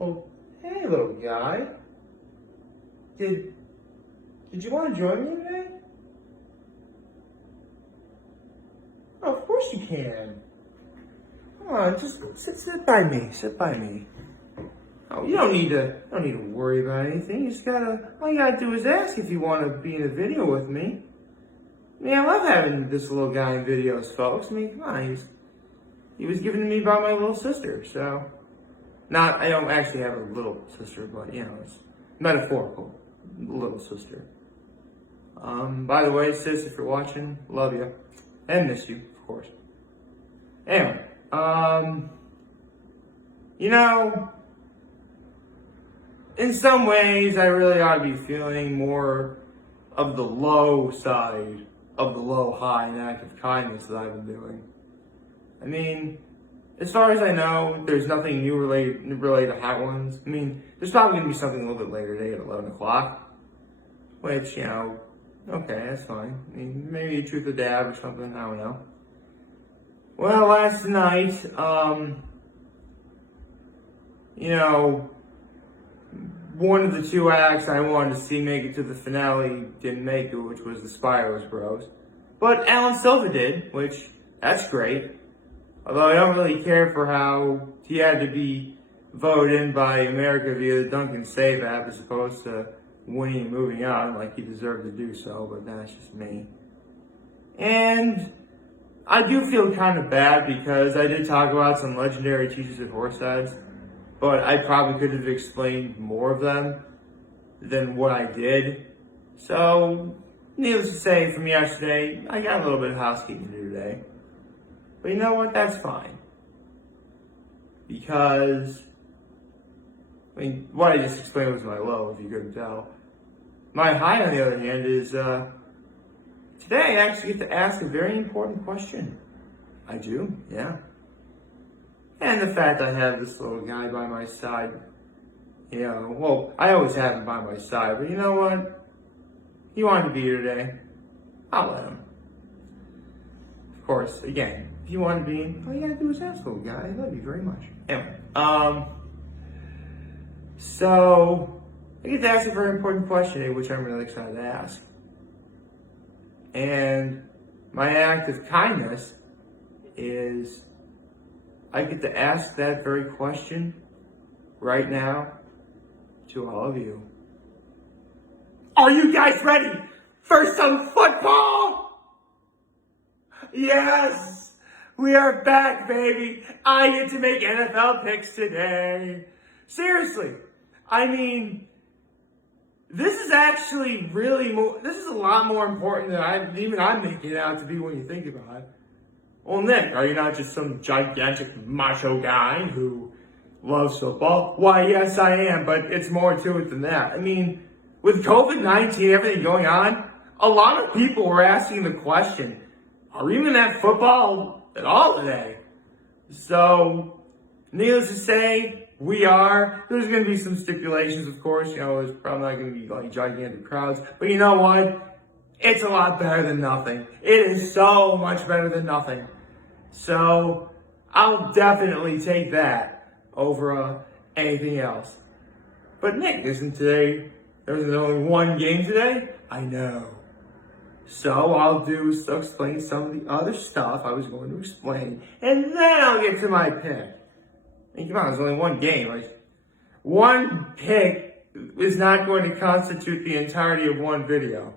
Oh, hey, little guy. Did you want to join me today? Oh, of course you can. Come on, just sit by me. Sit by me. Oh, you don't need to worry about anything. All you gotta do is ask if you want to be in a video with me. I mean, I love having this little guy in videos, folks. I mean, come on, he was given to me by my little sister, so. I don't actually have a little sister, but, it's metaphorical, little sister. By the way, sis, if you're watching, love you. And miss you, of course. Anyway, in some ways, I really ought to be feeling more of the low side of the low high and act of kindness that I've been doing. I mean, as far as I know, there's nothing new related to hot ones. I mean, there's probably going to be something a little bit later today at 11 o'clock. Which, okay, that's fine. I mean, maybe a truth or dab or something, I don't know. Well, last night, one of the two acts I wanted to see make it to the finale didn't make it, which was the Spyros Bros. But Alan Silva did, which, that's great. Although I don't really care for how he had to be voted in by America via the Duncan Save app as opposed to winning and moving on like he deserved to do so, but that's just me. And I do feel kind of bad because I did talk about some legendary teachers at Horseheads, but I probably could have explained more of them than what I did. So, needless to say, from yesterday, I got a little bit of housekeeping to do today. But you know what? That's fine. Because, what I just explained was my low, if you couldn't tell. My high, on the other hand, is today I actually get to ask a very important question. I do, yeah. And the fact I have this little guy by my side, well, I always have him by my side, but you know what? He wanted to be here today. I'll let him. Of course, again, if you want to be in, all you gotta do is ask, little guy. I love you very much. Anyway, so I get to ask a very important question today, which I'm really excited to ask. And my act of kindness is I get to ask that very question right now to all of you. Are you guys ready for some football? Yes, we are back, baby. I get to make NFL picks today. Seriously, I mean, this is actually this is a lot more important than I'm making it out to be when you think about it. Well, Nick, are you not just some gigantic macho guy who loves football? Why, yes, I am, but it's more to it than that. I mean, with COVID-19, everything going on, a lot of people were asking the question, are we even at football at all today? So, needless to say, we are. There's going to be some stipulations, of course. There's probably not going to be like gigantic crowds. But you know what? It's a lot better than nothing. It is so much better than nothing. So, I'll definitely take that over anything else. But Nick, there's only one game today? I know. So I'll explain some of the other stuff I was going to explain, and then I'll get to my pick. I mean, come on, there's only one game. Right? One pick is not going to constitute the entirety of one video.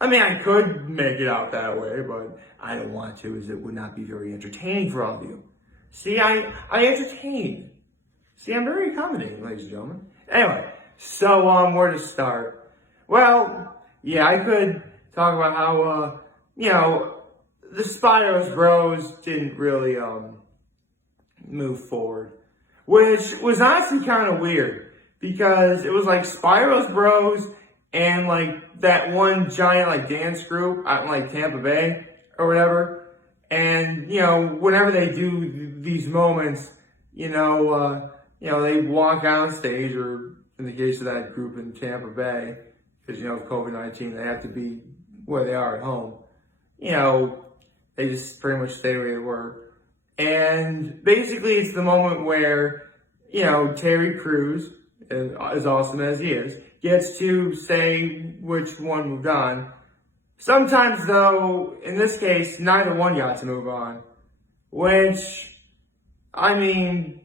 I mean, I could make it out that way, but I don't want to, as it would not be very entertaining for all of you. See, I entertain. See, I'm very accommodating, ladies and gentlemen. Anyway, so where to start? Well, yeah, I could talk about how, the Spyros Bros didn't really, move forward. Which was honestly kind of weird. Because it was like Spyros Bros and like that one giant like dance group out in like Tampa Bay or whatever. And, whenever they do these moments, they walk on stage, or in the case of that group in Tampa Bay, because, with COVID-19, they have to be where they are at home. They just pretty much stay where they were. And basically it's the moment where, Terry Crews, as awesome as he is, gets to say which one moved on. Sometimes, though, in this case, neither one got to move on. Which, I mean,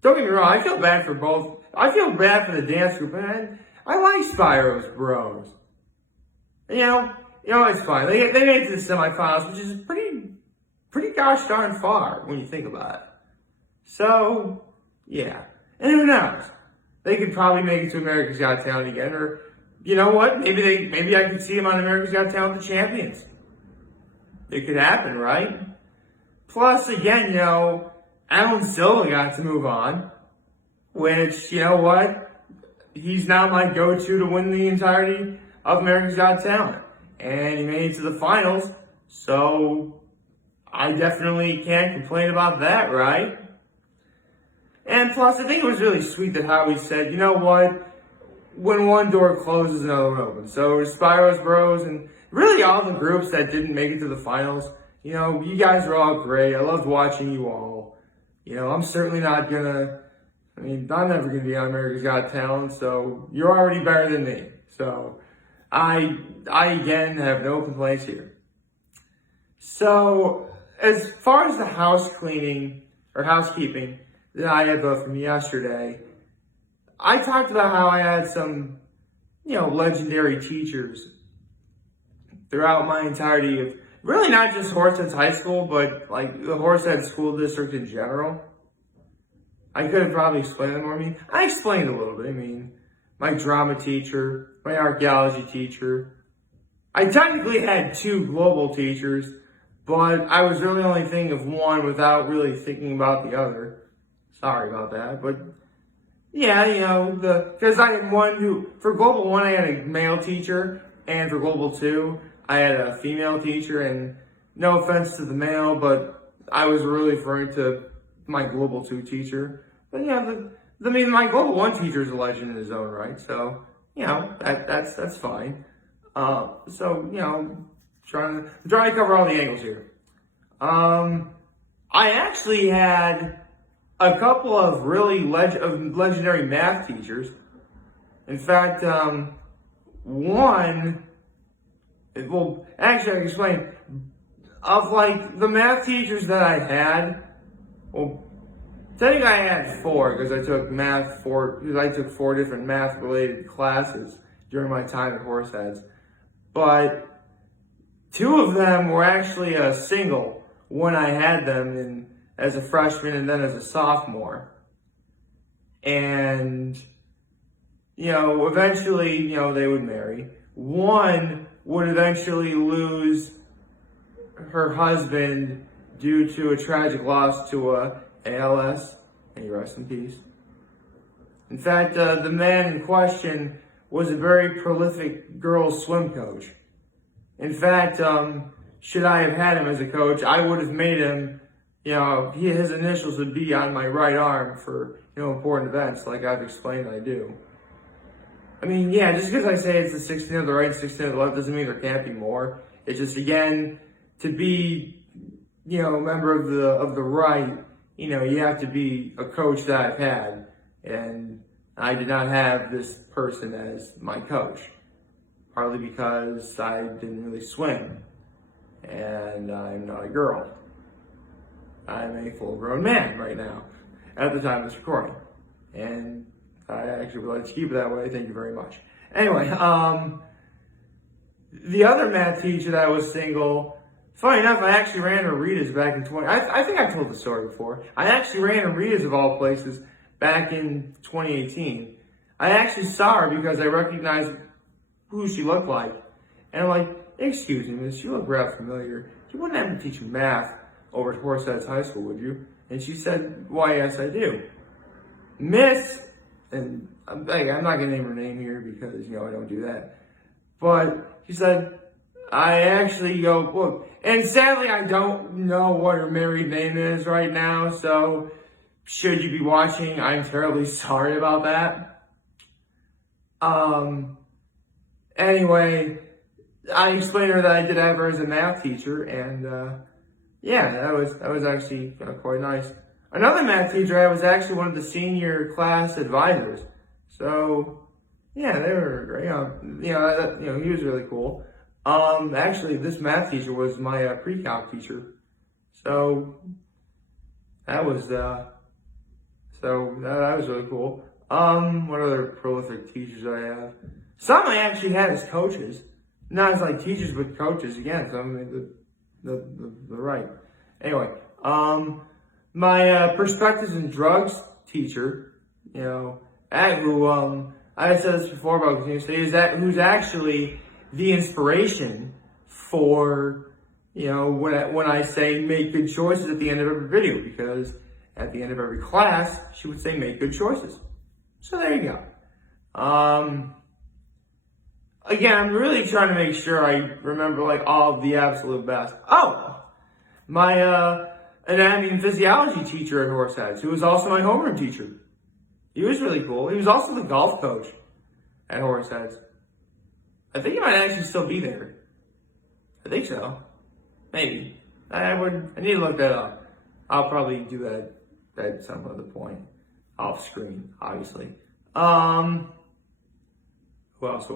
don't get me wrong, I feel bad for both. I feel bad for the dance group, and I like Spyro's bros. It's fine. They made it to the semifinals, which is pretty gosh darn far when you think about it. So, yeah. And who knows? They could probably make it to America's Got Talent again, or you know what? Maybe I could see them on America's Got Talent, the champions. It could happen, right? Plus, again, Alan Silva got to move on, which, you know what? He's now my go-to to win the entirety of America's Got Talent. And he made it to the finals, so I definitely can't complain about that, right? And plus, I think it was really sweet that Howie said, you know what? When one door closes, another one opens. So Spyro's bros and really all the groups that didn't make it to the finals, you guys are all great. I loved watching you all. I'm certainly not I'm never gonna be on America's Got Talent, so you're already better than me. So I again have no complaints here. So as far as the housekeeping that I had from yesterday, I talked about how I had some, legendary teachers throughout my entirety of really not just Horseheads High School, but like the Horseheads School District in general. I could have probably explained them more. I explained a little bit. My drama teacher, my archaeology teacher. I technically had 2 global teachers, but I was really only thinking of one without really thinking about the other. Sorry about that, but yeah, because I had for Global 1 I had a male teacher, and for Global 2 I had a female teacher, and no offense to the male, but I was really referring to my Global 2 teacher. But yeah, my Global 1 teacher is a legend in his own right, so, that's fine. Trying to cover all the angles here. I actually had a couple of really legendary math teachers. In fact, one, well, actually I can explain, of the math teachers that I had, well, technically I had 4 because I took 4 different math related classes during my time at Horseheads. But 2 of them were actually a single when I had them as a freshman and then as a sophomore. And, eventually, they would marry. One would eventually lose her husband due to a tragic loss to ALS, and he rest in peace. In fact, the man in question was a very prolific girls swim coach. In fact, should I have had him as a coach, I would have made him, his initials would be on my right arm for, important events like I've explained I do. Just because I say it's the 16 of the right and 16 of the left doesn't mean there can't be more. It's just, again, to be, a member of the right, you have to be a coach that I've had. And I did not have this person as my coach. Partly because I didn't really swim. And I'm not a girl. I'm a full-grown man right now, at the time of this recording. And I actually would like to keep it that way. Thank you very much. Anyway, the other math teacher that was single, funny enough, I actually ran a Rita's back in I think I told the story before. I actually ran a Rita's of all places back in 2018. I actually saw her because I recognized who she looked like. And I'm like, excuse me, miss, you look rather familiar. You wouldn't have to teach math over at Horseheads High School, would you? And she said, why, yes, I do. Miss, and I'm not going to name her name here because, I don't do that. But she said, I actually go, look, and sadly I don't know what her married name is right now, so should you be watching, I'm terribly sorry about that. Anyway, I explained to her that I did have her as a math teacher, and that was actually quite nice. another math teacher I had was actually one of the senior class advisors. So, yeah, they were great. He was really cool. Actually, this math teacher was my pre-calc teacher. So, that was, that was really cool. What other prolific teachers I have? Some I actually had as coaches. Not as like teachers, but coaches. Again, so I mean, the right. Anyway, my perspectives in drugs teacher, who I said this before about continuous study, who's actually the inspiration for, when I say make good choices at the end of every video, because at the end of every class, she would say make good choices. So there you go. Again, I'm really trying to make sure I remember like all of the absolute best. Oh, my anatomy and physiology teacher at Horseheads, who was also my homeroom teacher. He was really cool. He was also the golf coach at Horseheads. I think he might actually still be there. I think so. Maybe. I need to look that up. I'll probably do that at some other point. Off screen, obviously. Who else?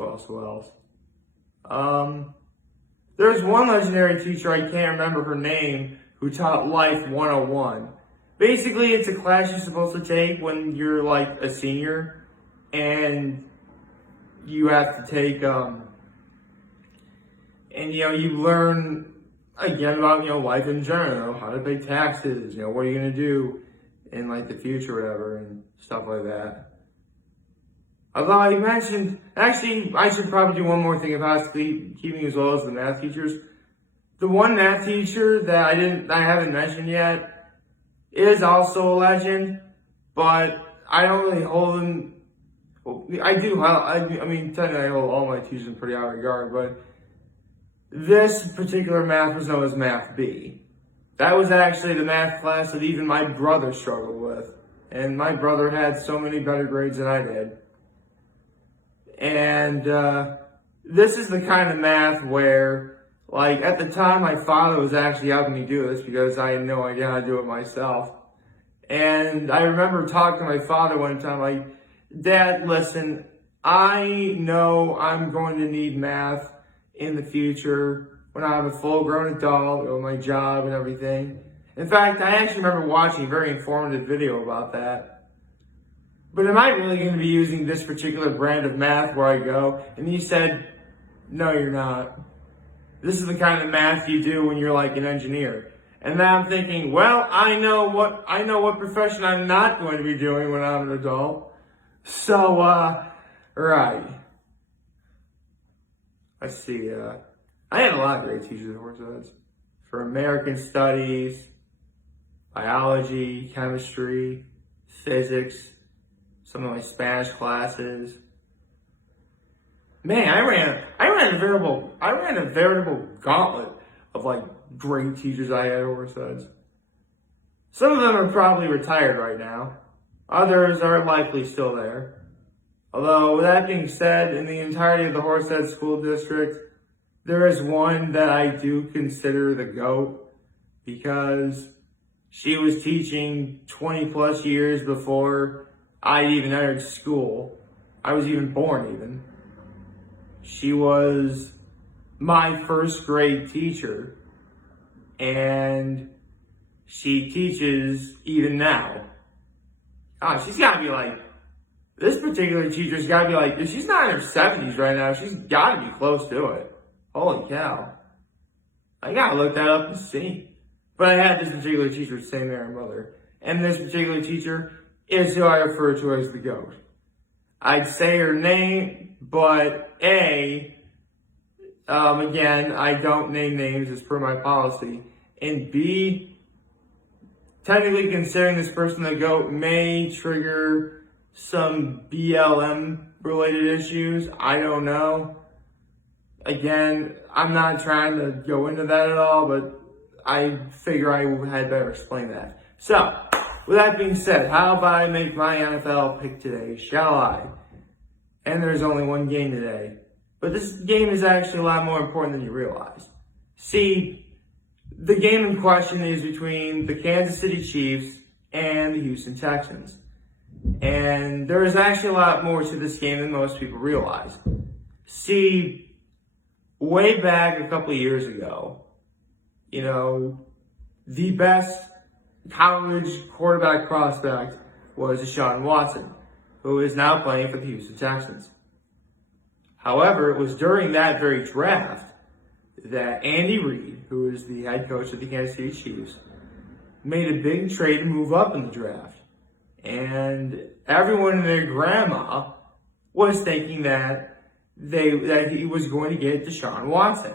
There's one legendary teacher, I can't remember her name, who taught Life 101. Basically, it's a class you're supposed to take when you're like a senior, and you have to take, you learn again about, life in general, how to pay taxes, what are you going to do in like the future or whatever, and stuff like that. Although I mentioned, actually, I should probably do one more thing about housekeeping as well as the math teachers. The one math teacher that I haven't mentioned yet is also a legend, but I don't really hold him. Well, I do. I mean, technically, I hold all my teachers in pretty high regard, but this particular math was known as Math B. That was actually the math class that even my brother struggled with, and my brother had so many better grades than I did. And this is the kind of math where, like, at the time, my father was actually helping me do this because I had no idea how to do it myself. And I remember talking to my father one time, like, Dad, listen, I know I'm going to need math in the future when I'm a full-grown adult with my job and everything. In fact, I actually remember watching a very informative video about that. But am I really going to be using this particular brand of math where I go? And he said, no, you're not. This is the kind of math you do when you're like an engineer. And now I'm thinking, well, I know what profession I'm not going to be doing when I'm an adult. So, right. Let's see, I had a lot of great teachers at Horseheads. For American Studies, Biology, Chemistry, Physics, some of my Spanish classes. Man, I ran a veritable gauntlet of like great teachers I had at Horseheads. Some of them are probably retired right now. Others are likely still there. Although, with that being said, in the entirety of the Horseheads School District, there is one that I do consider the GOAT because she was teaching 20 plus years before I even entered school. I was even born even. She was my first grade teacher, and she teaches even now. She's gotta be like, this particular teacher's gotta be like, if she's not in her 70s right now, she's gotta be close to it. Holy cow. I gotta look that up and see. But I had this particular teacher, same there, her mother. And this particular teacher is who I refer to as the GOAT. I'd say her name, but again, I don't name names as per my policy. And B, technically considering this person the GOAT may trigger some BLM related issues. I don't know. Again, I'm not trying to go into that at all, but I figure I had better explain that. So, with that being said, how about I make my NFL pick today, shall I? And there's only one game today. But this game is actually a lot more important than you realize. See, the game in question is between the Kansas City Chiefs and the Houston Texans. And there is actually a lot more to this game than most people realize. See, way back a couple of years ago, the best college quarterback prospect was Deshaun Watson, who is now playing for the Houston Texans. However, it was during that very draft that Andy Reid, who is the head coach of the Kansas City Chiefs, made a big trade to move up in the draft. And everyone and their grandma was thinking that he was going to get Deshaun Watson.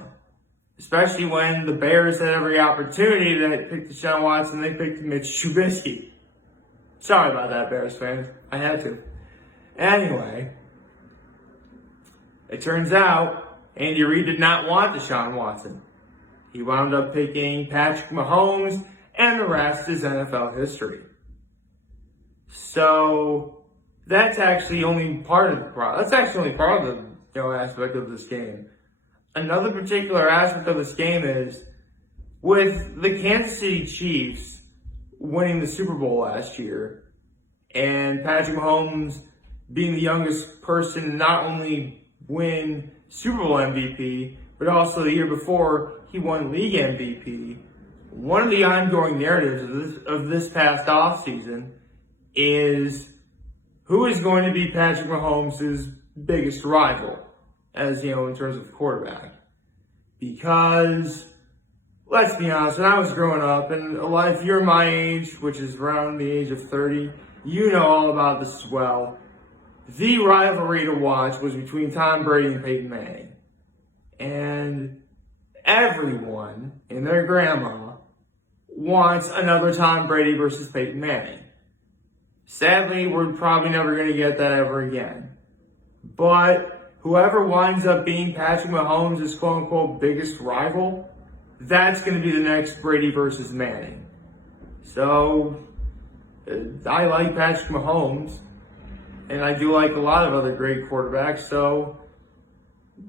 Especially when the Bears had every opportunity to pick Deshaun Watson, they picked Mitch Trubisky. Sorry about that, Bears fans. I had to. Anyway, it turns out Andy Reid did not want Deshaun Watson. He wound up picking Patrick Mahomes, and the rest is NFL history. So that's actually only part of the problem. That's actually only part of the aspect of this game. Another particular aspect of this game is with the Kansas City Chiefs winning the Super Bowl last year and Patrick Mahomes being the youngest person to not only win Super Bowl MVP, but also the year before he won league MVP. One of the ongoing narratives of this past offseason is who is going to be Patrick Mahomes' biggest rival, as in terms of quarterback. Because, let's be honest, when I was growing up, and if you're my age, which is around the age of 30, you know all about this as well. The rivalry to watch was between Tom Brady and Peyton Manning. And everyone and their grandma wants another Tom Brady versus Peyton Manning. Sadly, we're probably never going to get that ever again. But whoever winds up being Patrick Mahomes' quote-unquote biggest rival, that's going to be the next Brady versus Manning. So, I like Patrick Mahomes, and I do like a lot of other great quarterbacks, so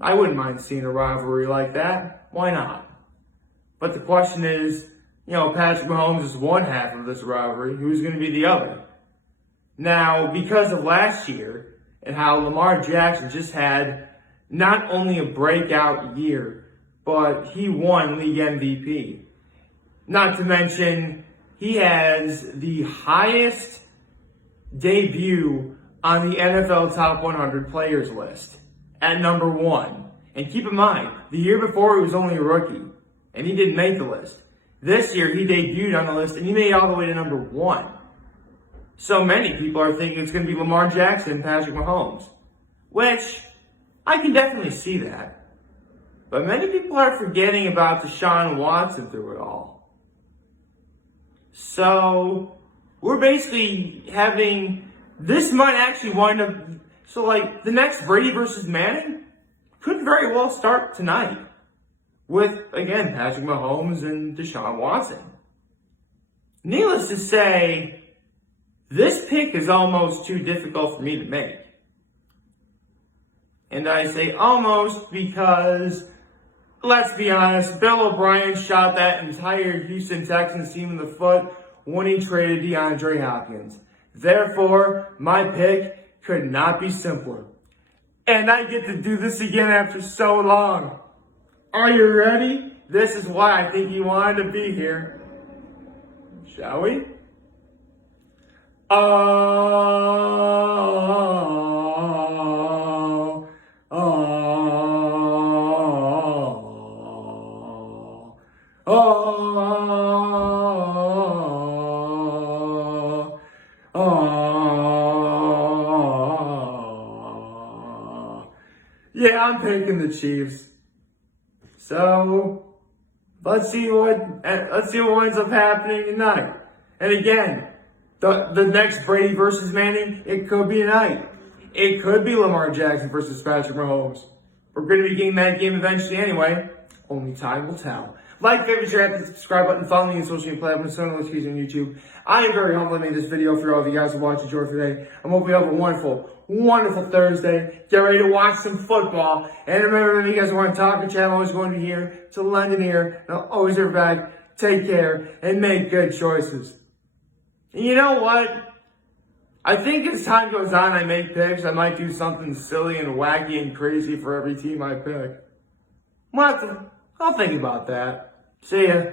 I wouldn't mind seeing a rivalry like that. Why not? But the question is, Patrick Mahomes is one half of this rivalry. Who's going to be the other? Now, because of last year and how Lamar Jackson just had not only a breakout year, but he won league MVP. Not to mention, he has the highest debut on the NFL Top 100 Players list at number 1. And keep in mind, the year before he was only a rookie, and he didn't make the list. This year, he debuted on the list, and he made it all the way to number 1. So many people are thinking it's going to be Lamar Jackson and Patrick Mahomes, which I can definitely see that. But many people are forgetting about Deshaun Watson through it all. So we're basically having, this might actually wind up, the next Brady versus Manning could very well start tonight with, again, Patrick Mahomes and Deshaun Watson. Needless to say, this pick is almost too difficult for me to make. And I say almost because, let's be honest, Bill O'Brien shot that entire Houston Texans team in the foot when he traded DeAndre Hopkins. Therefore, my pick could not be simpler. And I get to do this again after so long. Are you ready? This is why I think you wanted to be here. Shall we? Yeah, I'm picking the Chiefs. So let's see what ends up happening tonight. And again, the next Brady versus Manning, it could be tonight. It could be Lamar Jackson versus Patrick Mahomes. We're going to be getting that game eventually anyway. Only time will tell. Like, favorite, share, hit the subscribe button, follow me on social media platforms, so notifications on YouTube. I am very humbled I made this video for all of you guys who watch and enjoy today. I'm hoping you have a wonderful, wonderful Thursday. Get ready to watch some football. And remember, if you guys want to talk to chat, I'm always going to be here to lend an ear. And I'll always hear back. Take care and make good choices. And you know what? I think as time goes on, I make picks. I might do something silly and wacky and crazy for every team I pick. I'll think about that. See ya.